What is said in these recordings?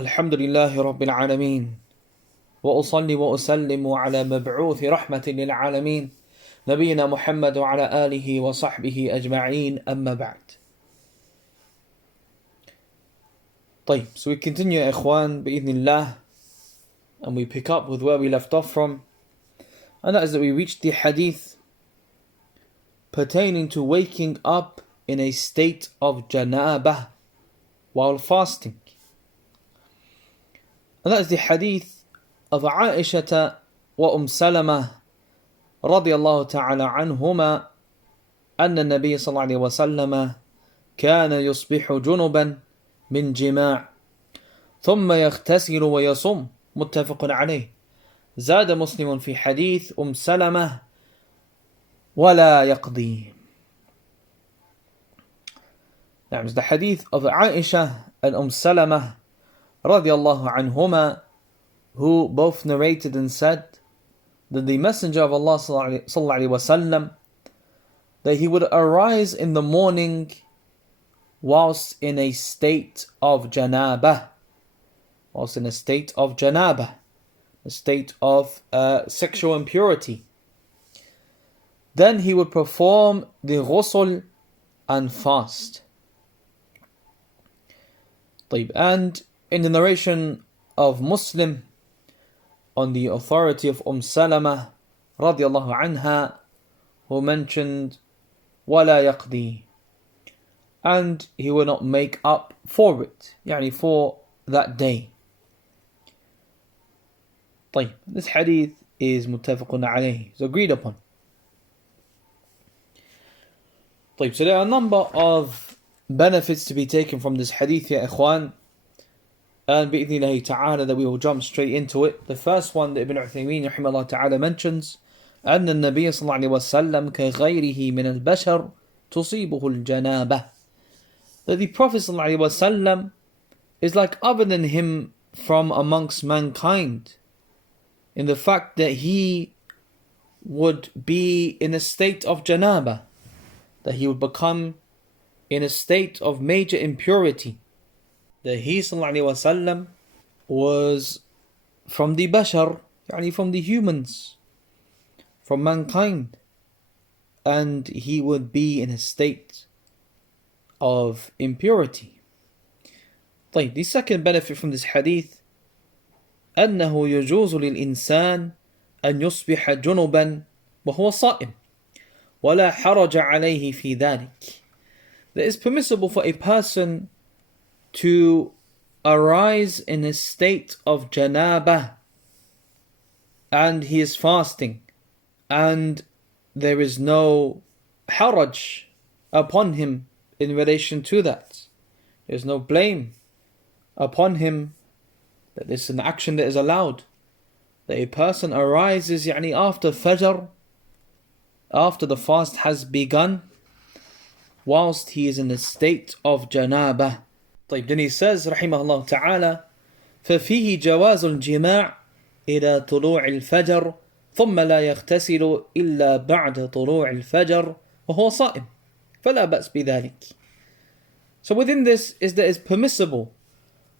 الحمد لله رب العالمين وأصلي وأسلم على مبعوث رحمة للعالمين نبينا محمد وعلى آله وصحبه أجمعين أما بعد. So we continue إخوان بإذن الله, and we pick up with where we left off from, and that is that we reached the hadith pertaining to waking up in a state of janabah while fasting. And that is the hadith of Aisha wa Salama radiyallahu ta'ala anhuma أن النبي صلى الله عليه وسلم كان يصبح جنبا من جماع ثم يغتسل ويصوم متفق عليه. زاد مسلم في حديث سلمة ولا يقضي. That was the hadith of Aisha and Salama radiyallahu anhuma, who both narrated and said that the Messenger of Allah sallallahu alaihi wasallam, that he would arise in the morning whilst in a state of janabah, a state of sexual impurity. Then he would perform the ghusl and fast. And in the narration of Muslim, on the authority of Salama radiallahu anha, who mentioned وَلَا يَقْضِي, and he will not make up for it, يعني for that day. This hadith is muttafaqun alayhi, it's agreed upon. So there are a number of benefits to be taken from this hadith, ya ikhwan, and bi'idhnillahi ta'ala that we will jump straight into it. The first one that Ibn Uthaymeen rahimahullah ta'ala mentions, أن النبي صلى الله عليه وسلم كغيره من البشر تصيبه الجنابة, that the Prophet صلى الله عليه وسلم is like other than him from amongst mankind, in the fact that he would be in a state of janaba, that he would become in a state of major impurity, that he sallallahu alaihi wasallam was from the bashar, yani from the humans, from mankind, and he would be in a state of impurity. The second benefit from this hadith, أنه يجوز للإنسان أن يصبح جنبا وهو صائم ولا حرج عليه في ذلك. That it's permissible for a person to arise in a state of janabah and he is fasting, and there is no haraj upon him in relation to that. There's no blame upon him, that this is an action that is allowed. That a person arises يعني after Fajr, after the fast has begun, whilst he is in a state of janabah. Then he says رحمه الله تعالى ففيه جواز الجماع إلى طلوع الفجر ثم لا يغتسل إلا بعد طلوع الفجر وهو صائم فلا بأس بذلك. So within this is that it's permissible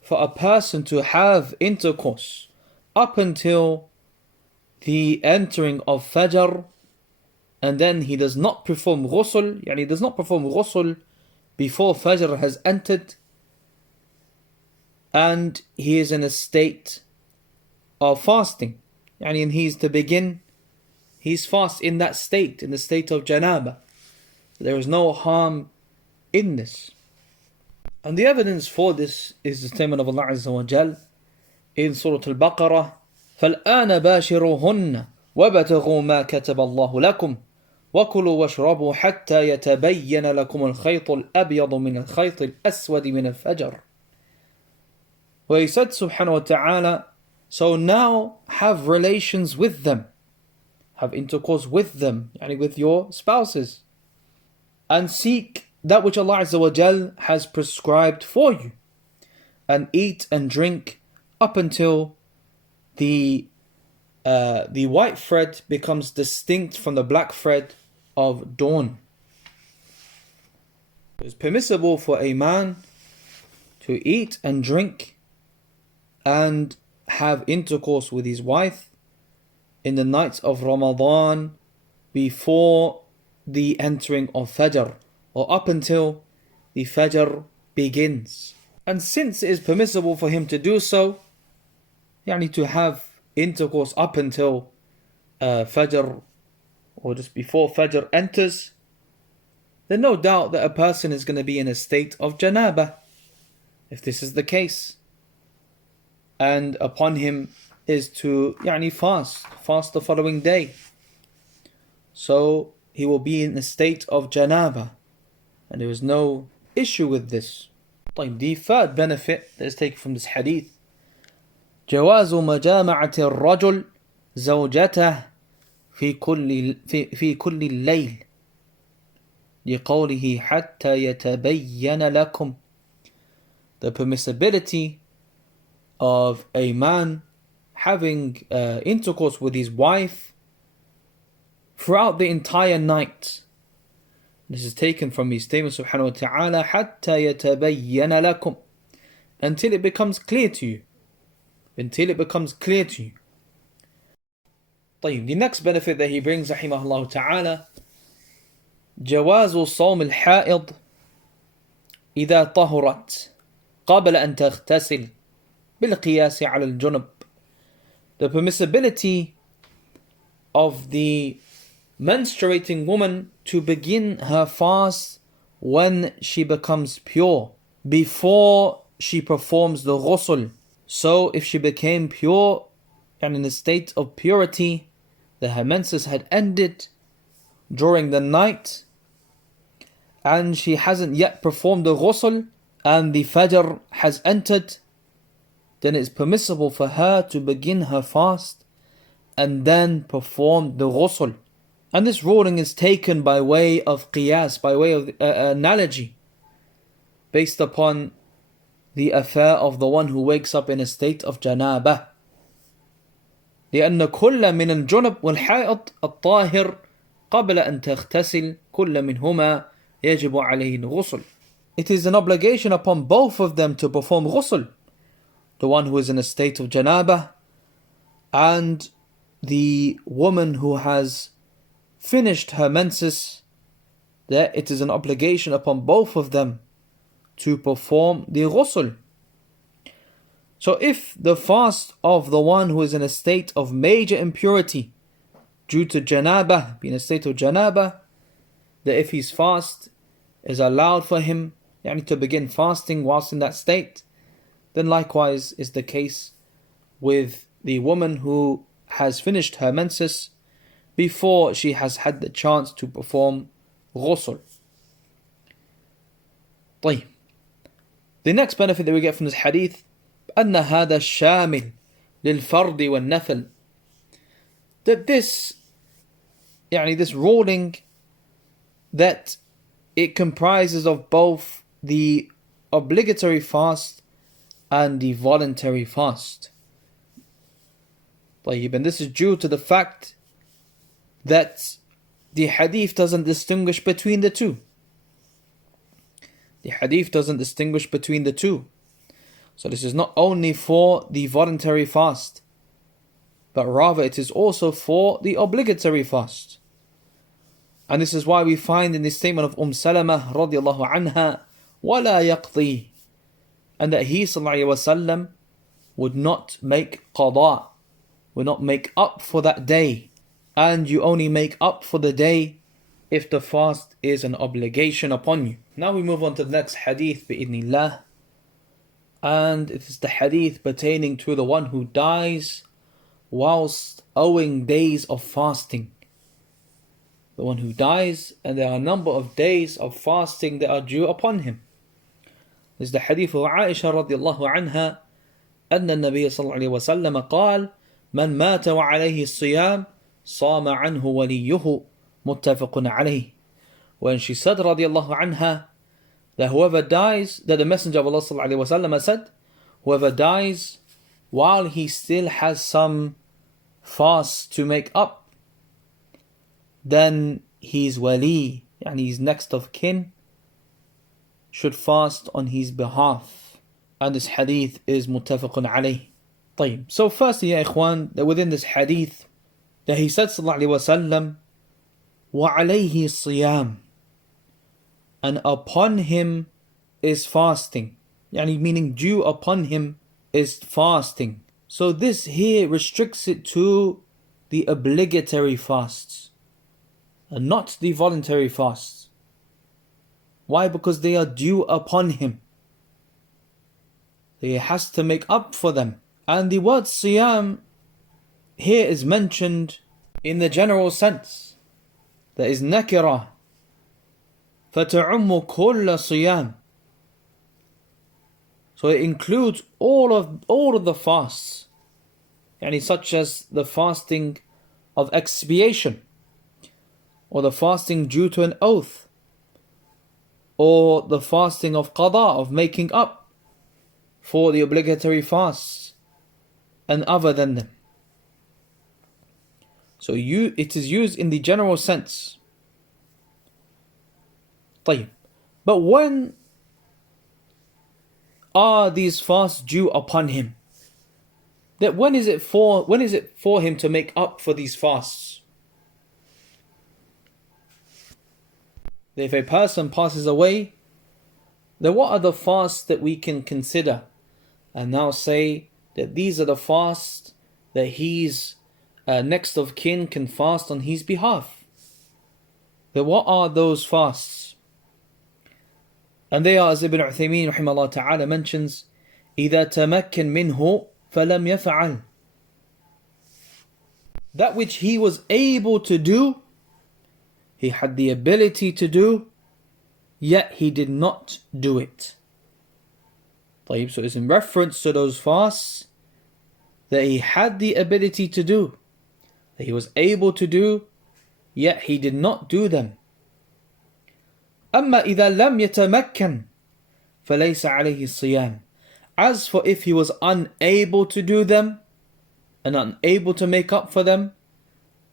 for a person to have intercourse up until the entering of Fajr, and then he does not perform ghusl, يعني does not perform ghusl before Fajr has entered, and he is in a state of fasting, يعني, and he is to begin his fast in that state, in the state of janaba. There is no harm in this. And the evidence for this is the statement of Allah Azza wa Jal in Surah Al-Baqarah, فَالْآنَ بَاشِرُهُنَّ وَابْتَغُوا مَا كَتَبَ اللَّهُ لَكُمْ وَكُلُوا وَاشْرَبُوا حَتَّى يَتَبَيَّنَ لَكُمُ الْخَيْطُ الْأَبْيَضُ مِنَ الْخَيْطِ الْأَسْوَدِ مِنَ الْفَجْرِ. Where he said subhanahu wa ta'ala, so now have relations with them, have intercourse with them, yani with your spouses, and seek that which Allah Azza wa Jal has prescribed for you, and eat and drink up until the white thread becomes distinct from the black thread of dawn. It's permissible for a man to eat and drink and have intercourse with his wife in the nights of Ramadan before the entering of Fajr, or up until the Fajr begins. And since it is permissible for him to do so, to have intercourse up until Fajr, or just before Fajr enters, then no doubt that a person is going to be in a state of janabah, if this is the case. And upon him is to fast the following day. So he will be in a state of janabah, and there is no issue with this. The third benefit that is taken from this hadith: جواز مجامعة الرجل زوجته في كل الليل لقوله حتى يتبين لكم. The permissibility of a man having intercourse with his wife throughout the entire night. This is taken from his statement subhanahu wa ta'ala, حتى يتبين لكم, until it becomes clear to you. Until it becomes clear to you. The next benefit that he brings rahimahullah ta'ala: جواز صوم الحائض إذا طهرت قبل أن تغتسل بالقياس على الجنب. The permissibility of the menstruating woman to begin her fast when she becomes pure, before she performs the ghusl. So if she became pure and in a state of purity, that her menses had ended during the night, and she hasn't yet performed the ghusl, and the Fajr has entered, then it's permissible for her to begin her fast and then perform the ghusl. And this ruling is taken by way of qiyas, by way of analogy, based upon the affair of the one who wakes up in a state of janabah. لأن كل من الجنب والحائض الطاهر قبل أن تغتسل كل منهما يجب عليه الغسل. It is an obligation upon both of them to perform ghusl. The one who is in a state of janabah and the woman who has finished her menses, that it is an obligation upon both of them to perform the ghusl. So if the fast of the one who is in a state of major impurity due to janabah, being in a state of janabah, that if his fast is allowed for him to begin fasting whilst in that state, then likewise is the case with the woman who has finished her menses before she has had the chance to perform ghusl. طيب. The next benefit that we get from this hadith: أن هذا الشامل للفرد والنفل. That this ruling, that it comprises of both the obligatory fast and the voluntary fast. And this is due to the fact that the hadith doesn't distinguish between the two. The hadith doesn't distinguish between the two. So this is not only for the voluntary fast, but rather it is also for the obligatory fast. And this is why we find in the statement of Salama radiallahu anha, وَلَا يَقْضِي, and that he sallallahu alayhi wasallam would not make qada, would not make up for that day. And you only make up for the day if the fast is an obligation upon you. Now we move on to the next hadith bi'idhnillah. And it is the hadith pertaining to the one who dies whilst owing days of fasting. The one who dies and there are a number of days of fasting that are due upon him. This is the hadith of Aisha radiallahu anha, أن النبي صلى الله عليه وسلم قال: من مات وعليه الصيام صام عنه وليه متفق عليه. When she said radiallahu anha that whoever dies, that the Messenger of Allah صلى الله عليه وسلم said, whoever dies while he still has some fast to make up, then his wali, his next of kin, should fast on his behalf. And this hadith is muttafaqun alayh. طيب. So firstly, ya ikhwan, that within this hadith, that he said sallallahu alayhi wa sallam, وَعَلَيْهِ الصِّيَامِ, and upon him is fasting. Yani meaning due upon him is fasting. So this here restricts it to the obligatory fasts and not the voluntary fasts. Why? Because they are due upon him. He has to make up for them. And the word siyam here is mentioned in the general sense. That is nakira. فَتَعُمُّ كُلَّ صِيَامٍ. So it includes all of the fasts. Yani such as the fasting of expiation, or the fasting due to an oath, or the fasting of qada, of making up for the obligatory fasts, and other than them. So it is used in the general sense. طيب. But when are these fasts due upon him? That when is it for him to make up for these fasts? If a person passes away, then what are the fasts that we can consider and now say that these are the fasts that his next of kin can fast on his behalf? Then what are those fasts? And they are, as Ibn Uthaymeen rahimahullah ta'ala mentions, إِذَا تَمَكَّن مِنْهُ فَلَمْ يَفْعَلْ. That which he was able to do, he had the ability to do, yet he did not do it. طيب, so it's in reference to those fasts that he had the ability to do, that he was able to do, yet he did not do them. أما إذا لم يتمكن فليس عليه الصيام. As for if he was unable to do them and unable to make up for them,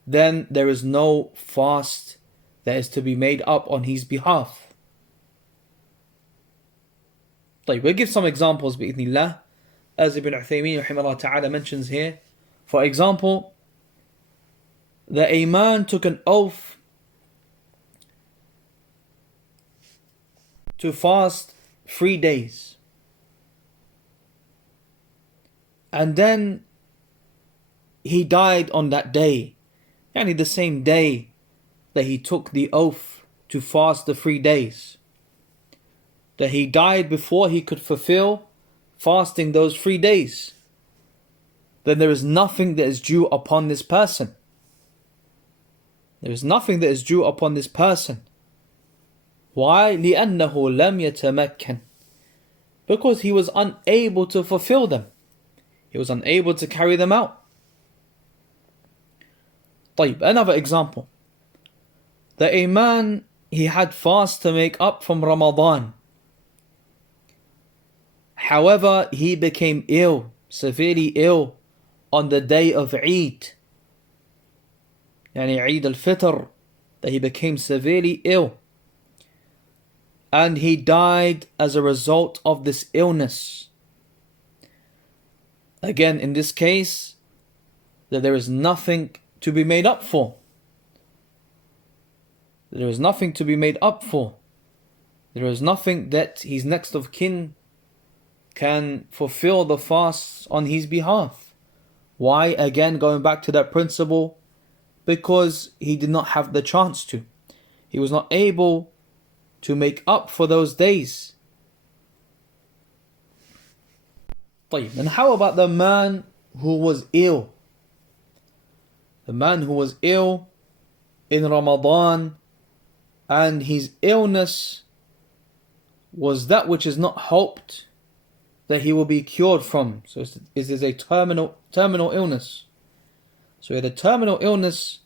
then there is no fast that is to be made up on his behalf. طيب, we'll give some examples بإذن الله, as Ibn Uthaymeen rahimahullah ta'ala mentions here. For example, that a man took an oath to fast 3 days, and then he died on that day, yani the same day that he took the oath to fast the 3 days, that he died before he could fulfill fasting those 3 days, then there is nothing that is due upon this person. There is nothing that is due upon this person. Why? لِأَنَّهُ لَمْ يَتَمَكَّنْ. Because he was unable to fulfill them. He was unable to carry them out. طيب, another example. That a man, he had fast to make up from Ramadan. However, he became ill, severely ill, on the day of Eid. Yani Eid al-Fitr, that he became severely ill. And he died as a result of this illness. Again, in this case, that there is nothing to be made up for. There is nothing to be made up for. There is nothing that his next of kin can fulfill the fasts on his behalf. Why? Again, going back to that principle, because he did not have the chance to. He was not able to make up for those days. طيب, and how about the man who was ill? The man who was ill in Ramadan, and his illness was that which is not hoped that he will be cured from. So it is a terminal illness. So he had a terminal illness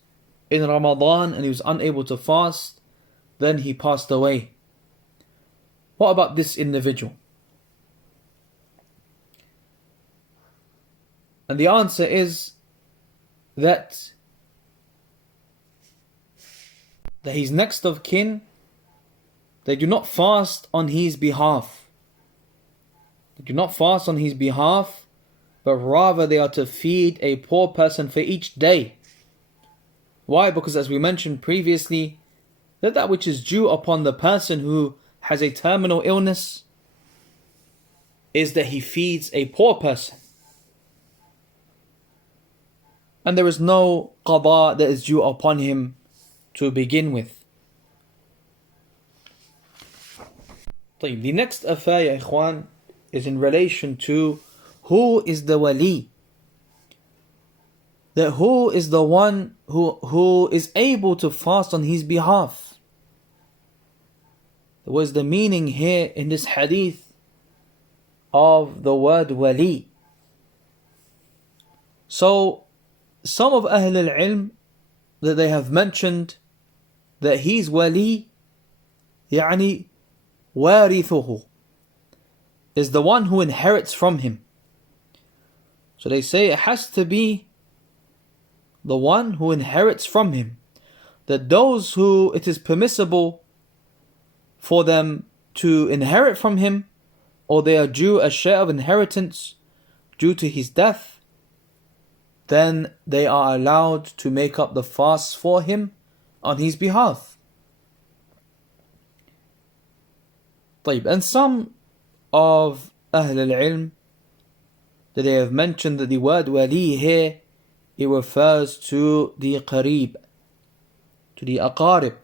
in Ramadan and he was unable to fast. Then he passed away. What about this individual? And the answer is that his next of kin, they do not fast on his behalf. They do not fast on his behalf but rather they are to feed a poor person for each day. Why? Because as we mentioned previously, that which is due upon the person who has a terminal illness is that he feeds a poor person. And there is no qada that is due upon him to begin with. The next affair, ya ikhwan, is in relation to who is the wali. That who is the one who is able to fast on his behalf. What is the meaning here in this hadith of the word wali? So, some of Ahl al-Ilm that they have mentioned that he's wali, يعني warithuhu, is the one who inherits from him. So they say it has to be the one who inherits from him. That those who it is permissible for them to inherit from him, or they are due a share of inheritance due to his death, then they are allowed to make up the fast for him on his behalf. And some of Ahl al-Ilm that they have mentioned that the word wali here, it refers to the qareeb, to the aqarib,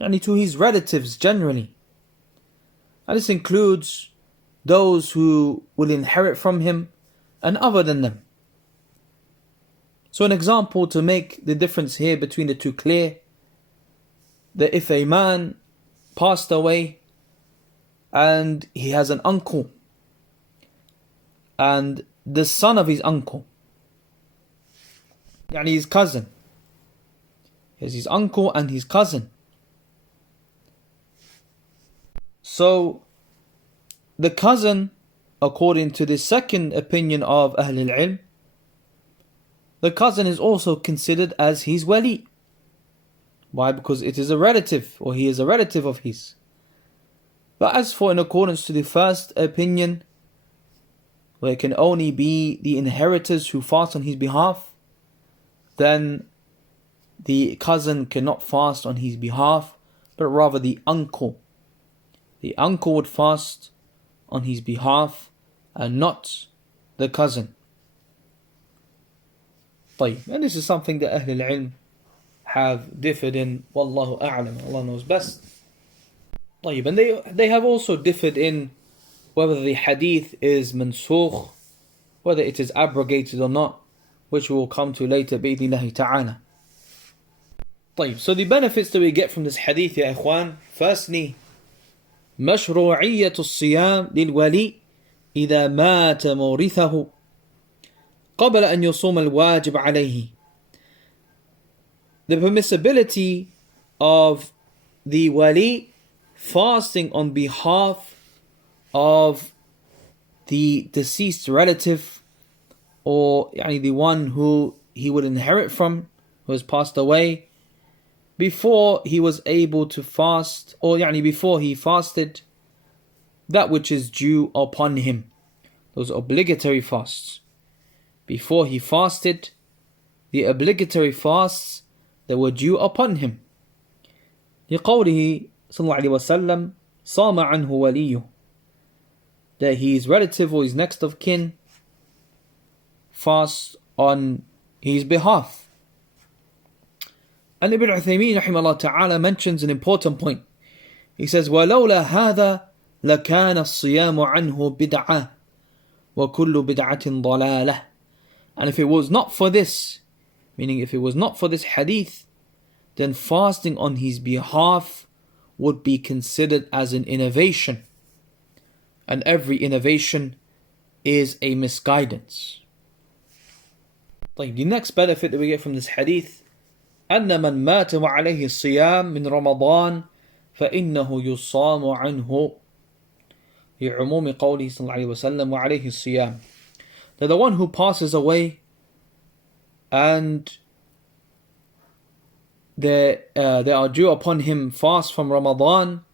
and to his relatives generally. And this includes those who will inherit from him and other than them. So an example to make the difference here between the two clear, that if a man passed away and he has an uncle, and the son of his uncle, يعني his cousin, he has his uncle and his cousin. So the cousin, according to the second opinion of Ahl al-Ilm, the cousin is also considered as his wali. Why? Because it is a relative, or he is a relative of his. But as for in accordance to the first opinion, where it can only be the inheritors who fast on his behalf, then the cousin cannot fast on his behalf, but rather the uncle. The uncle would fast on his behalf and not the cousin. And this is something that Ahl al-Ilm have differed in. Wallahu a'lam, Allah knows best. And they have also differed in whether the hadith is mansukh, whether it is abrogated or not, which we will come to later bi'idhnillahi ta'ala. So the benefits that we get from this hadith, ya ikhwan, firstly, مشروعية الصيام للولي إذا مات مورثه قبل أن يصوم الواجب عليه. The permissibility of the wali fasting on behalf of the deceased relative, or the one who he would inherit from, who has passed away, before he was able to fast, or before he fasted that which is due upon him, those obligatory fasts. Before he fasted the obligatory fasts that were due upon him. لقوله صلى الله عليه وسلم صام عنه وليه, that his relative or his next of kin fasts on his behalf. And Ibn Uthaymeen rahimahullah ta'ala mentions an important point. He says, وَلَوْلَا هَذَا لَكَانَ الصِّيَامُ عَنْهُ بِدْعَةً وَكُلُّ بِدْعَةٍ ضَلَالَةٍ. And if it was not for this, meaning if it was not for this hadith, then fasting on his behalf would be considered as an innovation. And every innovation is a misguidance. The next benefit that we get from this hadith, أن من مات وعليه الصيام من رمضان فإنه يصام عنه لعموم قوله صلى الله عليه وسلم وعليه الصيام. That the one who passes away and there are due upon him fast from Ramadan,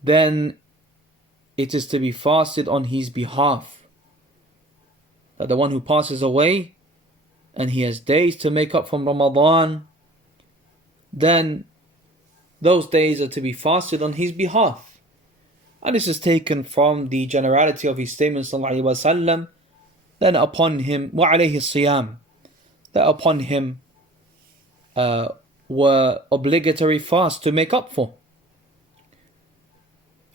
then it is to be fasted on his behalf. that the one who passes away and he has days to make up from Ramadan, then those days are to be fasted on his behalf. And this is taken from the generality of his statement sallallahu alaihi wasallam, then upon him وَعَلَيْهِ الصِّيَامِ, that upon him were obligatory fasts to make up for.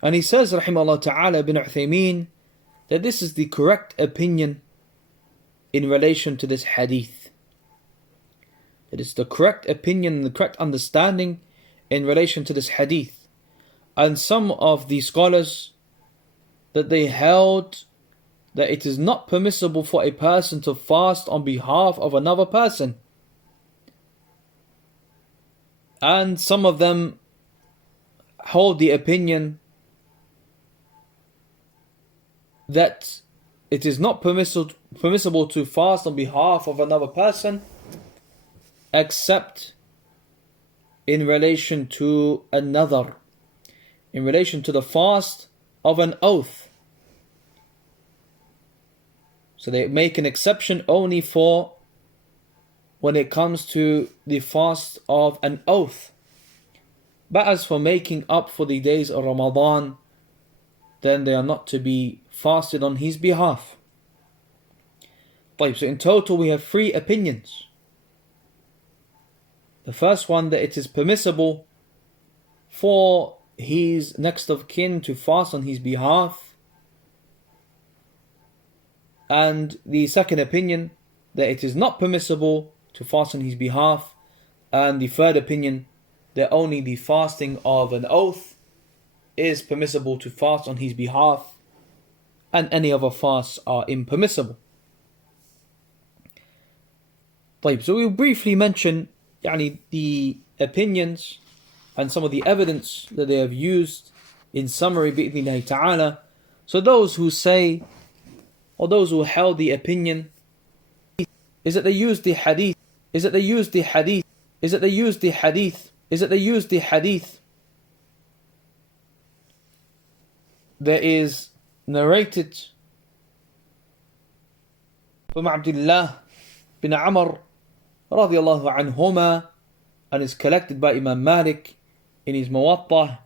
And he says rahimahullah ta'ala ibn Uthaymeen that this is the correct opinion in relation to this hadith. It is the correct opinion and the correct understanding in relation to this hadith. And some of the scholars, that they held that it is not permissible for a person to fast on behalf of another person. And some of them hold the opinion that it is not permissible to fast on behalf of another person except in relation to another, in relation to the fast of an oath. So they make an exception only for when it comes to the fast of an oath. But as for making up for the days of Ramadan, then they are not to be fasted on his behalf. So in total we have 3 opinions. The first one, that it is permissible for his next of kin to fast on his behalf. And the second opinion, that it is not permissible to fast on his behalf. And the third opinion, that only the fasting of an oath is permissible to fast on his behalf, and any other fasts are impermissible. So we'll briefly mention the opinions and some of the evidence that they have used in summary bi'idhnillahi ta'ala. So those who say, or those who held the opinion, is that they use the hadith, is that they use the hadith, is that they use the hadith, is that they use the hadith that is narrated from Abdullah bin Amr radiyallahu anhuma, and is collected by Imam Malik in his Muwatta,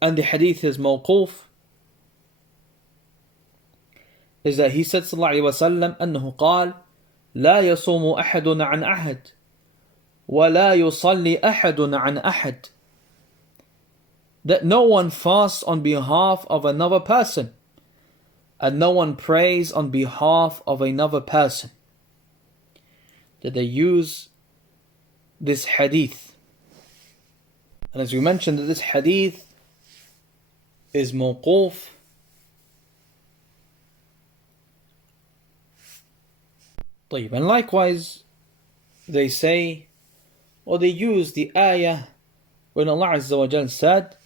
and the hadith is mawquf, is that he said sallallahu alayhi wa sallam أنه قال لا يصوم أحد عن أحد ولا يصلي أحد عن أحد, that no one fasts on behalf of another person, and no one prays on behalf of another person. That they use this hadith. And as we mentioned, that this hadith is mawquf, and likewise they say, or they use the ayah when Allah Azza wa Jal said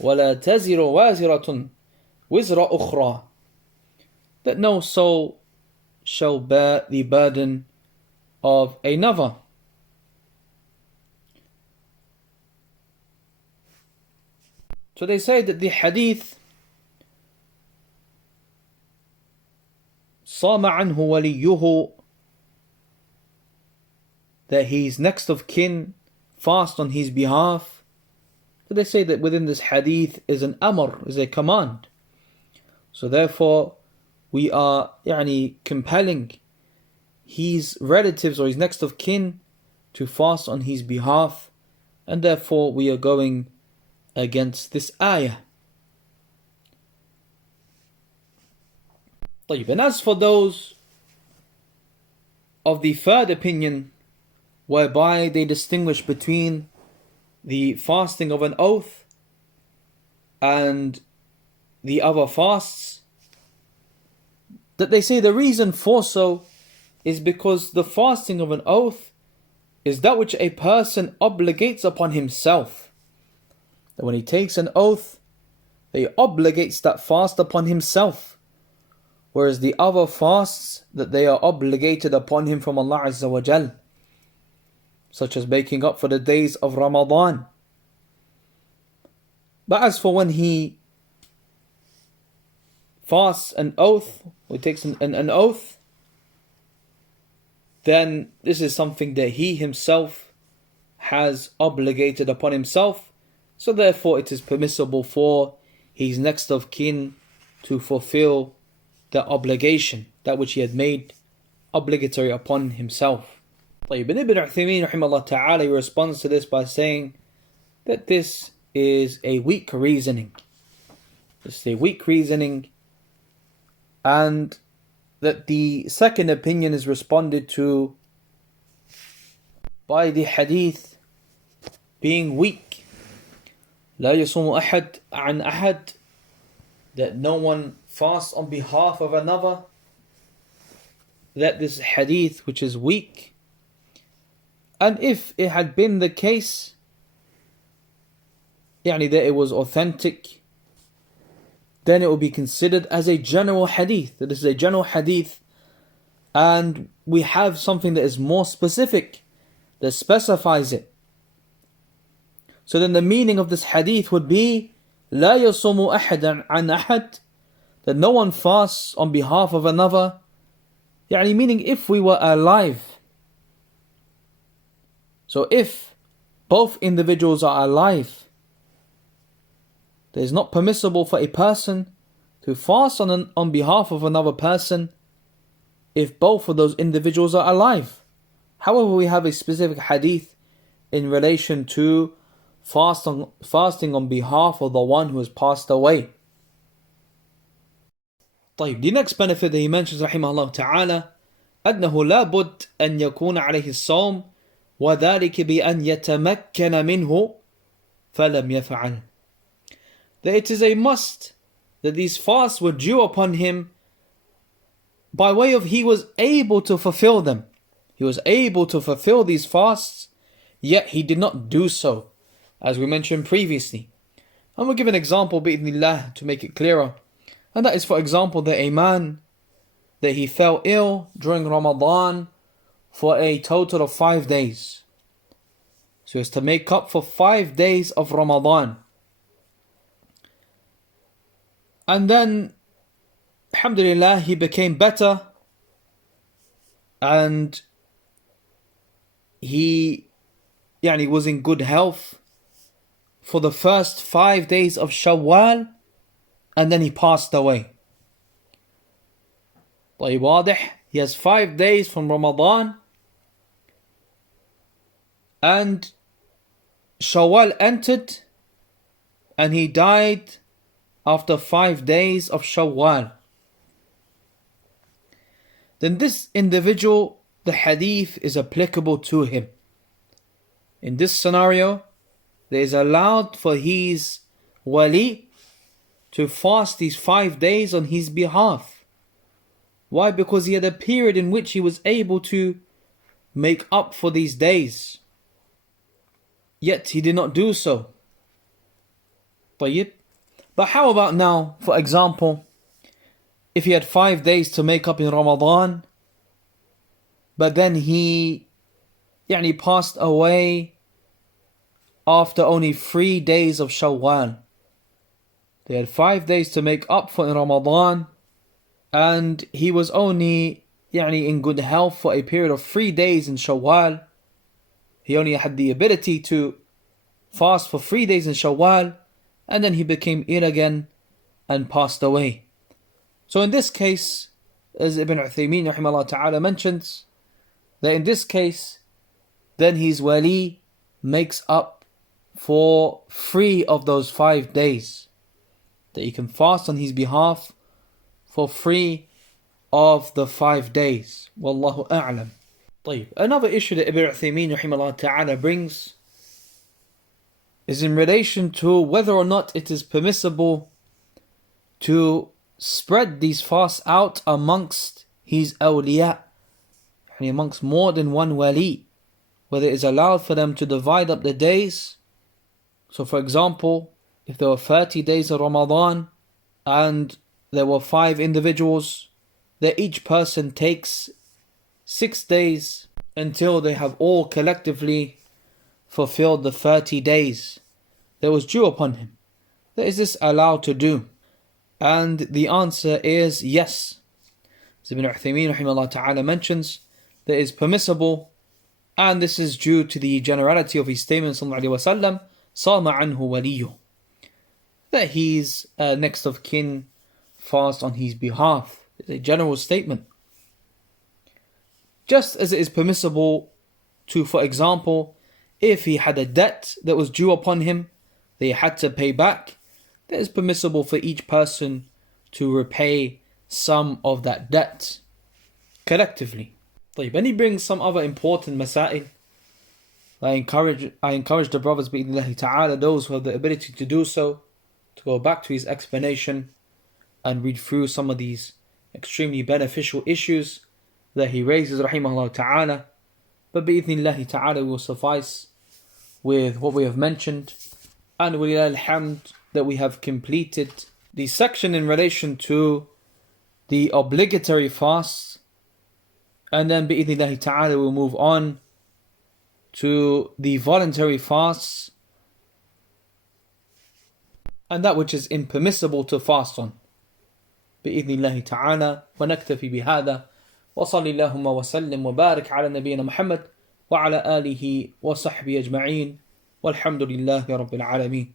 وَلَا تَزِرُ وَازِرَةٌ وِزْرَ أُخْرَى, that no soul shall bear the burden of another. So they say that the hadith صَامَ عَنْهُ وَلِيُّهُ, that his next of kin fast on his behalf. So they say that within this hadith is an amr, is a command. So therefore we are compelling his relatives or his next of kin to fast on his behalf, and therefore we are going against this ayah. And as for those of the third opinion, whereby they distinguish between the fasting of an oath and the other fasts, that they say the reason for so is because the fasting of an oath is that which a person obligates upon himself. That when he takes an oath, he obligates that fast upon himself, whereas the other fasts, that they are obligated upon him from Allah Azza wa Jal, such as making up for the days of Ramadan. But as for when he fasts an oath, or takes an oath, then this is something that he himself has obligated upon himself. So therefore it is permissible for his next of kin to fulfill the obligation, that which he had made obligatory upon himself. Ibn Uthaymeen rahimahullah ta'ala responds to this by saying that this is a weak reasoning. This is a weak reasoning, and that the second opinion is responded to by the hadith being weak. لا يصوم أحد عن أحد, that no one fasts on behalf of another. That this hadith which is weak. And if it had been the case, that it was authentic, then it would be considered as a general hadith. That this is a general hadith, and we have something that is more specific, that specifies it. So then the meaning of this hadith would be لا يصوم أحد عن أحد, that no one fasts on behalf of another. Meaning if we were alive. So if both individuals are alive, it is not permissible for a person to fast on behalf of another person if both of those individuals are alive. However, we have a specific hadith in relation to fasting on behalf of the one who has passed away. The next benefit that he mentions rahimahullah ta'ala, أنه لا بد أن يكون عليه الصوم وذلك بأن يتمكن منه فلم يفعل. That it is a must that these fasts were due upon him by way of he was able to fulfill them. He was able to fulfill these fasts, yet he did not do so, as we mentioned previously. And we'll give an example bi'idhnillah to make it clearer. And that is, for example, that a man, that he fell ill during Ramadan for a total of 5 days. So he has to make up for 5 days of Ramadan. And then, alhamdulillah, he became better, and he was in good health for the first 5 days of Shawwal, and then he passed away. He has 5 days from Ramadan, and Shawwal entered, and he died after 5 days of Shawwal. Then this individual, the hadith is applicable to him. In this scenario, it is allowed for his wali to fast these 5 days on his behalf. Why? Because he had a period in which he was able to make up for these days. Yet he did not do so. طيب. But how about now, for example, if he had 5 days to make up in Ramadan, but then he passed away after only 3 days of Shawwal. They had 5 days to make up for in Ramadan, and he was only in good health for a period of 3 days in Shawwal. He only had the ability to fast for 3 days in Shawwal, and then he became ill again and passed away. So in this case, as Ibn Uthaymeen rahimahullah ta'ala mentions, that in this case, then his wali makes up for 3 of those 5 days. That he can fast on his behalf for 3 of the 5 days. Wallahu a'lam. Another issue that Ibn Uthaymeen rahimahullah ta'ala brings is in relation to whether or not it is permissible to spread these fasts out amongst his awliya, amongst more than one wali, whether it is allowed for them to divide up the days. So for example, if there were 30 days of Ramadan and there were 5 individuals, that each person takes 6 days until they have all collectively fulfilled the 30 days that was due upon him. That is this allowed to do? And the answer is yes. As Ibn Uthaymeen rahimahullah ta'ala mentions, that is permissible, and this is due to the generality of his statement sallallahu alayhi wa sallam, Sama anhu waliyu, that his next of kin fast on his behalf. It's a general statement. Just as it is permissible to, for example, if he had a debt that was due upon him, that he had to pay back, it is permissible for each person to repay some of that debt collectively. And he brings some other important masail. I encourage the brothers, bi'idhnillahi ta'ala, those who have the ability to do so, to go back to his explanation and read through some of these extremely beneficial issues that he raises, rahimahullah ta'ala. But bi'idhnillahi ta'ala, we will suffice with what we have mentioned, and walillah alhamd, that we have completed the section in relation to the obligatory fasts, and then bi'idhnillahi ta'ala we'll move on to the voluntary fasts and that which is impermissible to fast on. bi'idhnillahi ta'ala, wa naktafi bihada, wa salli Allahumma wa sallim wa barik ala nabiyyina Muhammad wa ala alihi wa sahbihi ajma'in, walhamdulillahi rabbil alameen.